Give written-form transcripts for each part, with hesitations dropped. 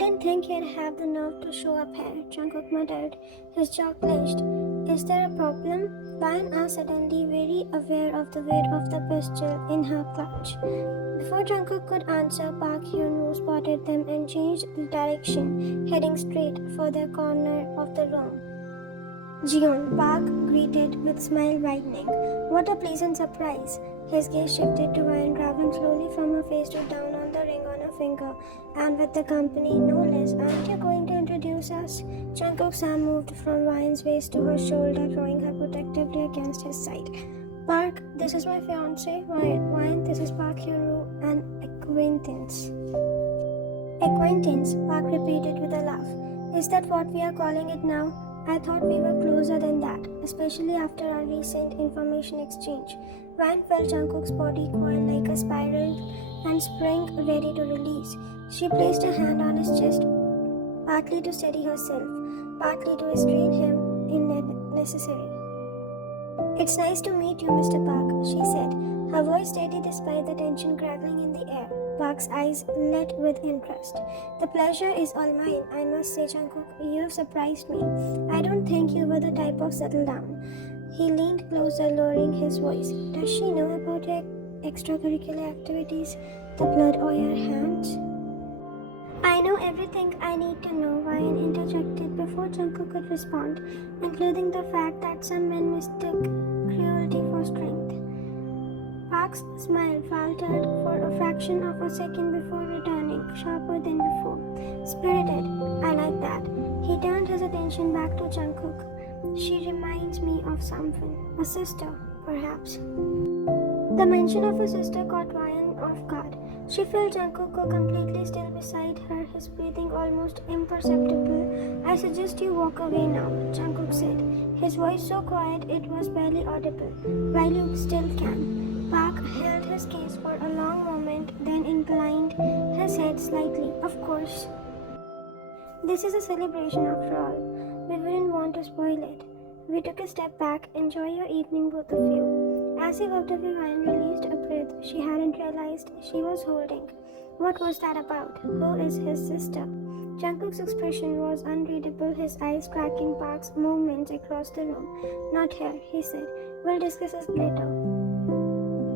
didn't think he'd have the nerve to show up here, Jungkook muttered, his jaw clenched. Is there a problem? Ryan asked, suddenly very aware of the weight of the pistol in her clutch. Before Jungkook could answer, Park Hyun-woo spotted them and changed the direction, heading straight for their corner of the room. Jeon, Park greeted with smile widening. What a pleasant surprise. His gaze shifted to Ryan, traveling slowly from her face to down on the ring on her finger. And with the company, no less, aren't you going to introduce us? Jungkook's arm moved from Ryan's waist to her shoulder, drawing her protectively against his side. Park, this is my fiancé. Ryan, this is Park Hyun-woo, an acquaintance. Acquaintance, Park repeated with a laugh. Is that what we are calling it now? I thought we were closer than that, especially after our recent information exchange. Ryan felt Jungkook's body coil like a spiral and sprang ready to release. She placed a hand on his chest, partly to steady herself, partly to restrain him if necessary. It's nice to meet you, Mr. Park, she said, her voice steady despite the tension crackling in the air. Park's eyes lit with interest. The pleasure is all mine, I must say, Jungkook. You have surprised me. I don't think you were the type of settle down. He leaned closer, lowering his voice. Does she know about your extracurricular activities? The blood on your hands? I know everything I need to know, Ryan interjected before Jungkook could respond, including the fact that some men mistook cruelty for strength. Park's smile faltered for a fraction of a second before returning, sharper than before. Spirited, I like that. He turned his attention back to Jungkook. She reminds me of someone, a sister, perhaps. The mention of a sister caught Ryan off guard. She felt Jungkook go completely still beside her, his breathing almost imperceptible. I suggest you walk away now, Jungkook said, his voice so quiet it was barely audible. While you still can. Park held his gaze for a long moment, then inclined his head slightly. Of course. This is a celebration after all. We wouldn't want to spoil it. We took a step back. Enjoy your evening, both of you. As he walked away, Ryan released a breath she hadn't realized she was holding. What was that about? Who is his sister? Jungkook's expression was unreadable, his eyes tracking Park's movements across the room. Not here, he said. We'll discuss this later.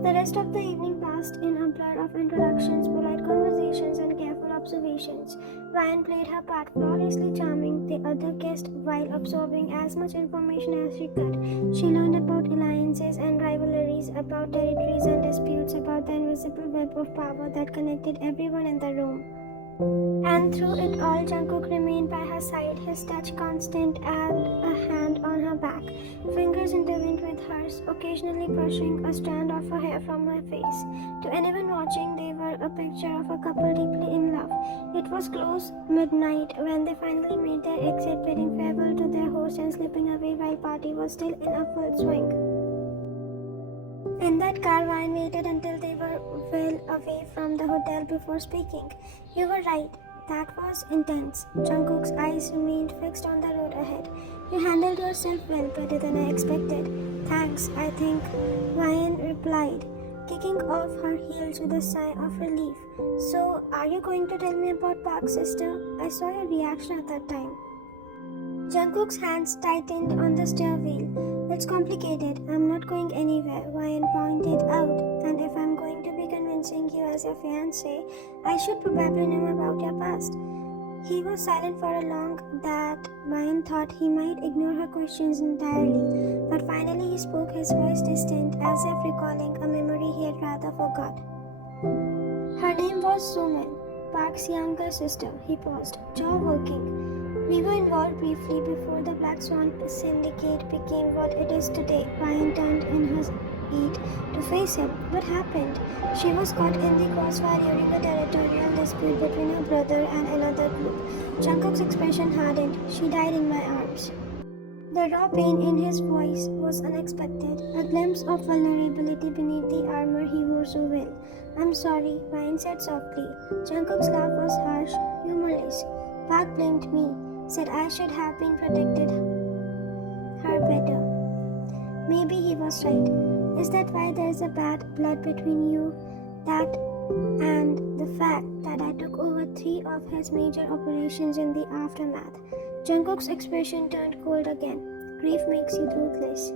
The rest of the evening passed in a blur of introductions, polite conversations, and careful observations. Ryan played her part, flawlessly charming the other guest while absorbing as much information as she could. She learned about alliances and rivalries, about territories and disputes, about the invisible web of power that connected everyone in the room. And through it all, Jungkook remained by her side, his touch constant and a hand on her back. Fingers intertwined with hers, occasionally brushing a strand of her hair from her face. To anyone watching, they were a picture of a couple deeply in love. It was close midnight when they finally made their exit, bidding farewell to their host and slipping away while party was still in a full swing. In that car, Ryan waited until they were well away from the hotel before speaking. You were right. That was intense. Jungkook's eyes remained fixed on the road ahead. You handled yourself well, better than I expected. Thanks, I think, Ryan replied, kicking off her heels with a sigh of relief. So, are you going to tell me about Park's sister? I saw your reaction at that time. Jungkook's hands tightened on the steering wheel. It's complicated. I'm not going anywhere, Ryan pointed out. And if I'm going to be convincing you as your fiancé, I should probably know about your past. He was silent for a long that Ryan thought he might ignore her questions entirely. But finally he spoke, his voice distant, as if recalling a memory he had rather forgot. Her name was Suman, Park's younger sister. He paused, jaw working. We were involved briefly before the Black Swan Syndicate became what it is today. Ryan turned in her seat to face him. What happened? She was caught in the crossfire during a territorial dispute between her brother and another group. Jungkook's expression hardened. She died in my arms. The raw pain in his voice was unexpected, a glimpse of vulnerability beneath the armor he wore so well. I'm sorry, Ryan said softly. Jungkook's laugh was harsh, humorless. Park blamed me, said I should have been protected her better. Maybe he was right. Is that why there is a bad blood between you? That and the fact that I took over 3 of his major operations in the aftermath. Jungkook's expression turned cold again. Grief makes you ruthless.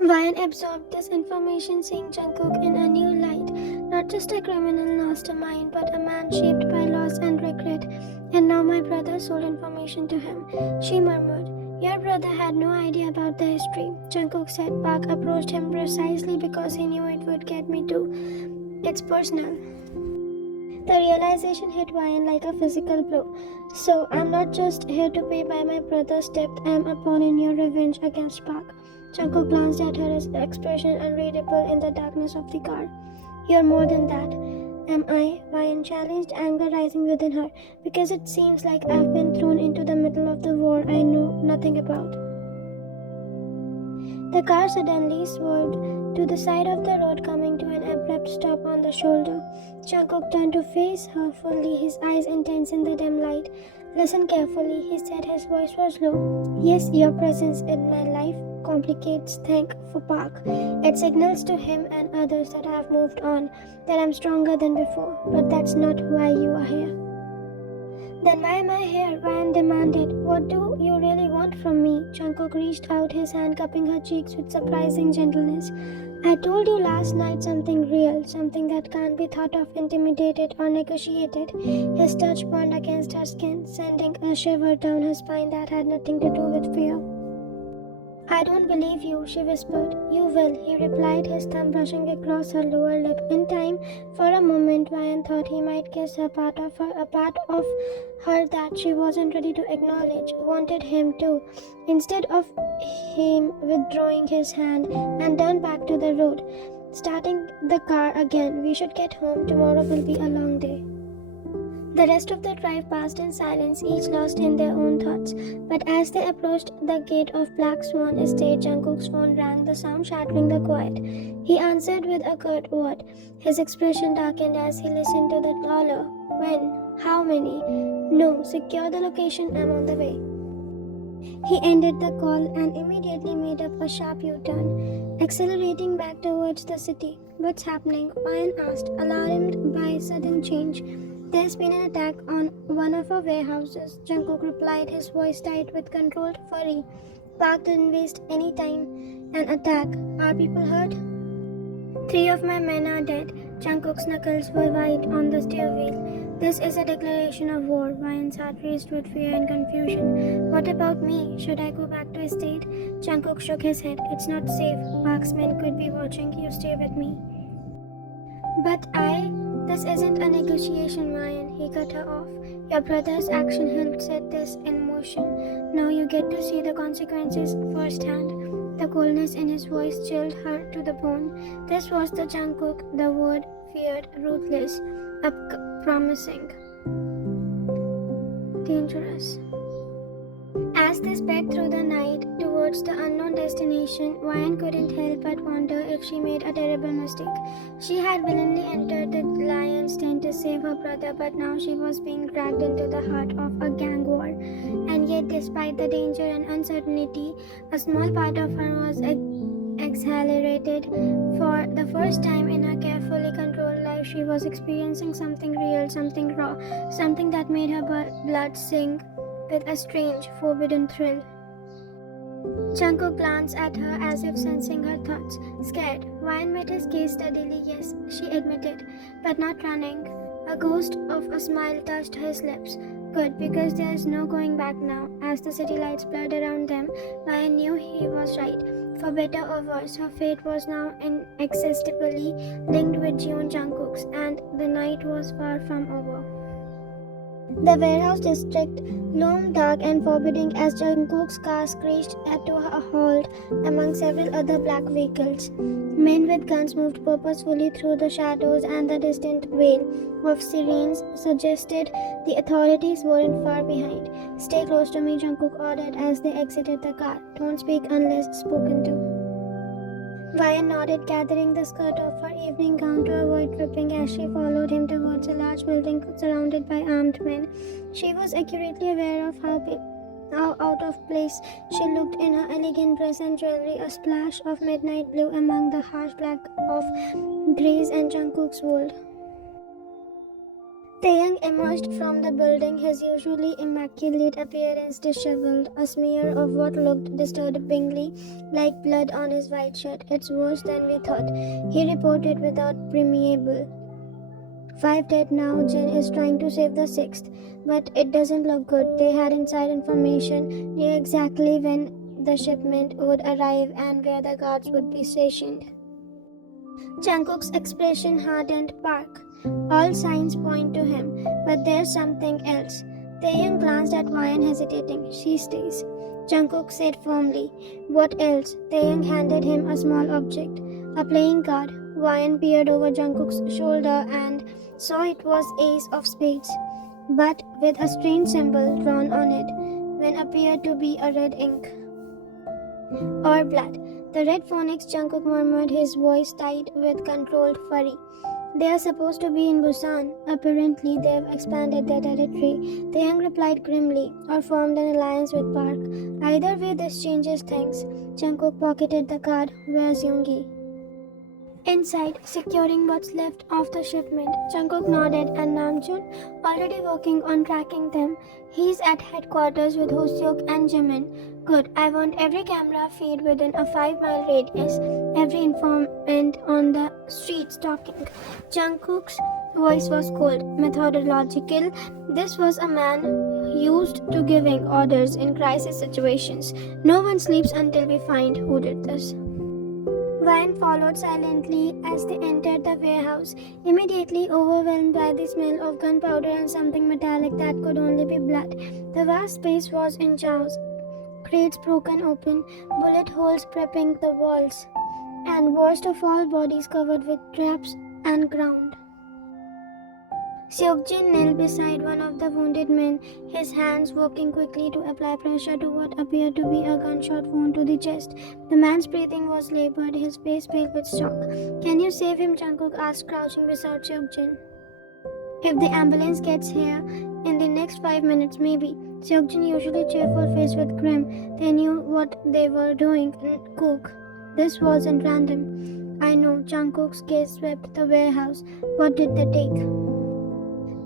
Ryan absorbed this information, seeing Jungkook in a new light, not just a criminal mastermind, but a man shaped by loss and regret. And now my brother sold information to him. She murmured, "Your brother had no idea about the history." Jungkook said Park approached him precisely because he knew it would get me too. It's personal. The realization hit Ryan like a physical blow. So, I'm not just here to pay by my brother's debt, I'm upon in your revenge against Park. Jungkook glanced at her, his expression unreadable in the darkness of the car. You're more than that. Am I? Ryan challenged, anger rising within her, because it seems like I've been thrown into the middle of the war I know nothing about. The car suddenly swerved to the side of the road, coming to an abrupt stop on the shoulder. Jungkook turned to face her fully, his eyes intense in the dim light. Listen carefully, he said, his voice was low. Yes, your presence in my life complicates things for Park. It signals to him and others that I have moved on, that I'm stronger than before. But that's not why you are here. Then why am I here? Ryan demanded. What do you really want from me? Jungkook reached out, his hand cupping her cheeks with surprising gentleness. I told you last night something real, something that can't be thought of, intimidated, or negotiated. His touch burned against her skin, sending a shiver down her spine that had nothing to do with fear. I don't believe you, she whispered. You will, he replied, his thumb brushing across her lower lip. In time, for a moment, Ryan thought he might kiss a part of her that she wasn't ready to acknowledge, wanted him to. Instead of him withdrawing his hand and turned back to the road, starting the car again. We should get home, tomorrow will be a long day. The rest of the drive passed in silence, each lost in their own thoughts. But as they approached the gate of Black Swan Estate, Jungkook's phone rang, the sound shattering the quiet. He answered with a curt word. His expression darkened as he listened to the caller. When? How many? No, secure the location, I'm on the way. He ended the call and immediately made up a sharp U-turn, accelerating back towards the city. What's happening? Ryan asked, alarmed by sudden change. There's been an attack on one of our warehouses, Jungkook replied, his voice tight with controlled fury. Park didn't waste any time. An attack. Are people hurt? 3 of my men are dead. Jungkook's knuckles were white on the steering wheel. This is a declaration of war. Ryan's heart raced with fear and confusion. What about me? Should I go back to estate? Jungkook shook his head. It's not safe. Park's men could be watching. You stay with me. But this isn't a negotiation, Ryan. He cut her off. Your brother's action helped set this in motion. Now you get to see the consequences firsthand. The coldness in his voice chilled her to the bone. This was the Jungkook the word feared, ruthless, promising, dangerous. As they sped through the night towards the unknown destination, Ryan couldn't help but wonder if she made a terrible mistake. She had willingly entered the lion's den to save her brother, but now she was being dragged into the heart of a gang war. And yet, despite the danger and uncertainty, a small part of her was exhilarated. For the first time in her carefully controlled life, she was experiencing something real, something raw, something that made her blood sing with a strange, forbidden thrill. Jungkook glanced at her as if sensing her thoughts. Scared, Ryan met his gaze steadily. Yes, she admitted, but not running. A ghost of a smile touched his lips. Good, because there is no going back now. As the city lights blurred around them, Ryan knew he was right. For better or worse, her fate was now inextricably linked with Jungkook's, and the night was far from over. The warehouse district loomed dark and forbidding as Jungkook's car screeched to a halt among several other black vehicles. Men with guns moved purposefully through the shadows, and the distant wail of sirens suggested the authorities weren't far behind. Stay close to me, Jungkook ordered as they exited the car. Don't speak unless spoken to. Ryan nodded, gathering the skirt of her evening gown to avoid tripping as she followed him towards a large building surrounded by armed men. She was accurately aware of how out of place she looked in her elegant dress and jewelry, a splash of midnight blue among the harsh black of Gray's and Jungkook's world. Taeyang emerged from the building, his usually immaculate appearance disheveled, a smear of what looked disturbingly like blood on his white shirt. "It's worse than we thought," he reported without preamble. "Five dead now. Jin is trying to save the sixth, but it doesn't look good." They had inside information, knew exactly when the shipment would arrive and where the guards would be stationed. Jungkook's expression hardened. "Park. All signs point to him, but there's something else." Taeyang glanced at Ryan, hesitating. "She stays," Jungkook said firmly. "What else?" Taeyang handed him a small object, a playing card. Ryan peered over Jungkook's shoulder and saw it was Ace of Spades, but with a strange symbol drawn on it, when appeared to be a red ink. "Or blood." The red phoenix, Jungkook murmured, his voice tight with controlled fury. "They are supposed to be in Busan. Apparently, they have expanded their territory." The young replied grimly, "Or formed an alliance with Park. Either way, this changes things." Jungkook pocketed the card. "Where's Yoongi?" Inside, securing what's left of the shipment. Jungkook nodded. "And Namjoon?" "Already working on tracking them. He's at headquarters with Hoseok and Jimin." "Good. I want every camera feed within a 5-mile radius. Every informant on the streets talking." Jungkook's voice was cold, methodological. This was a man used to giving orders in crisis situations. "No one sleeps until we find who did this." Ryan followed silently as they entered the warehouse, immediately overwhelmed by the smell of gunpowder and something metallic that could only be blood. The vast space was in chaos, crates broken open, bullet holes prepping the walls, and worst of all, bodies covered with traps and ground. Seokjin knelt beside one of the wounded men, his hands working quickly to apply pressure to what appeared to be a gunshot wound to the chest. The man's breathing was labored, his face pale with shock. "Can you save him?" Jungkook asked, crouching beside Seokjin. "If the ambulance gets here in the next 5 minutes, maybe." Seokjin, usually cheerful, faced with grim. They knew what they were doing. "Cook. This wasn't random." "I know." Jungkook's gaze swept the warehouse. "What did they take?"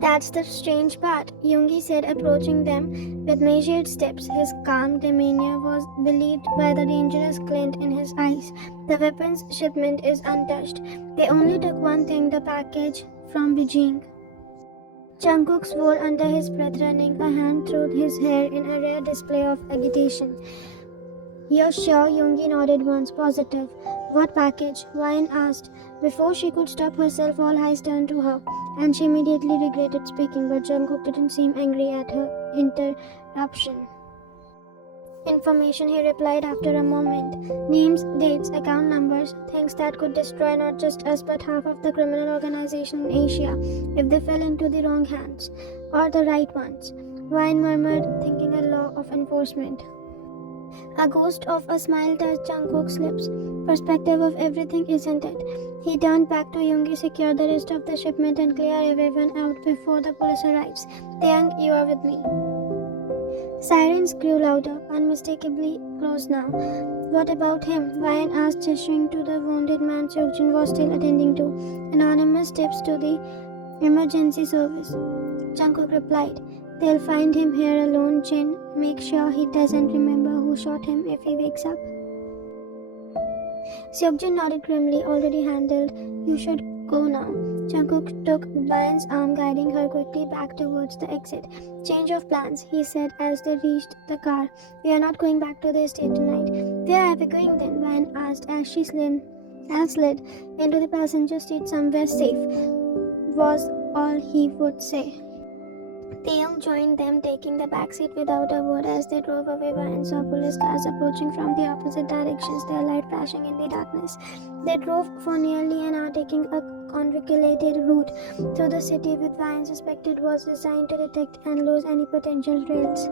"That's the strange part," Yoongi said, approaching them with measured steps. His calm demeanor was belied by the dangerous glint in his eyes. "The weapons shipment is untouched. They only took one thing, the package from Beijing." Jungkook swore under his breath, running a hand through his hair in a rare display of agitation. "You're sure?" Yoongi nodded once. "Positive." "What package?" Ryan asked. Before she could stop herself, all eyes turned to her, and she immediately regretted speaking, but Jungkook didn't seem angry at her interruption. "Information," he replied after a moment. "Names, dates, account numbers, things that could destroy not just us but half of the criminal organization in Asia if they fell into the wrong hands. Or the right ones." Ryan murmured, thinking a law of enforcement. A ghost of a smile touched Jungkook's lips. "Perspective of everything, isn't it?" He turned back to Yoongi. "Secure the rest of the shipment and clear everyone out before the police arrives. Taeyang, you are with me." Sirens grew louder, unmistakably close now. "What about him?" Ryan asked, gesturing to the wounded man Seokjin was still attending to. "Anonymous tips to the emergency service," Jungkook replied. "They'll find him here alone, Jin. Make sure he doesn't remember who shot him if he wakes up." Seokjin nodded grimly. "Already handled. You should go now." Jungkook took Ryan's arm, guiding her quickly back towards the exit. "Change of plans," he said as they reached the car. "We are not going back to the estate tonight." "Where are we going then?" Ryan asked as she slid into the passenger seat. "Somewhere safe," was all he would say. Taeyong joined them, taking the back seat without a word. As they drove away, Ryan saw police cars approaching from the opposite directions, their light flashing in the darkness. They drove for nearly an hour, taking a convoluted route through the city which Ryan suspected was designed to detect and lose any potential trails.